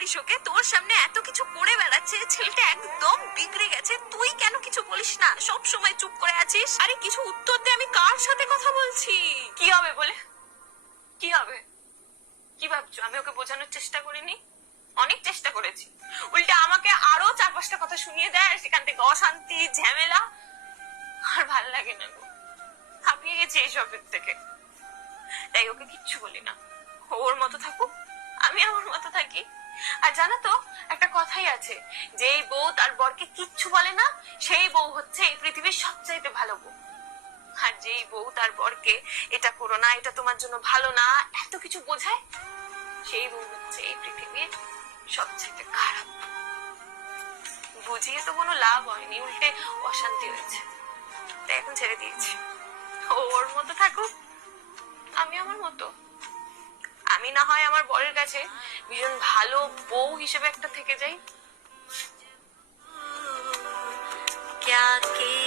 পারিস ওকে? তোর সামনে এত কিছু করে বেড়াচ্ছে, ছেলেটা একদম বিগড়ে গেছে, তুই কেন কিছু বলিস না? সব সময় চুপ করে আছিস। আরে কিছু উত্তর দে, আমি কার সাথে কথা বলছি? কি হবে বলে? কি হবে? কি ভাবছো আমি ওকে বোঝানোর চেষ্টা করিনি? অনেক চেষ্টা করেছি। উল্টে আমাকে আরো 4-5টা কথা শুনিয়ে দেয়, আর সেখান থেকে অশান্তি, ঝামেলা। আর ভাল লাগে না গো, হাঁপিয়ে গেছে এইসবের থেকে। তাই ওকে কিচ্ছু বলি না, ওর মতো থাকুক, আমি আমার মতো থাকি। আর জানো তো, একটা কথাই আছে, যেই বউ তার বরকে কিচ্ছু বলে না, সেই বউ হচ্ছে এই পৃথিবীর সবচাইতে ভালো বউ। আর যেই বউ তার বরকে এটা করো না, এটা তোমার জন্য ভালো না, এত কিছু বোঝায়, সেই বউ হচ্ছে এই পৃথিবীর সবচাইতে খারাপ। বুঝিয়ে তো কোনো লাভ হয়নি, উল্টে অশান্তি হয়েছে। তাই এখন ছেড়ে দিয়েছি, ও ওর মতো থাকুক, আমি আমার মতো। আমি না হয় আমার বরের কাছে ভীষণ ভালো বউ হিসেবে একটা থেকে যাই। क्या के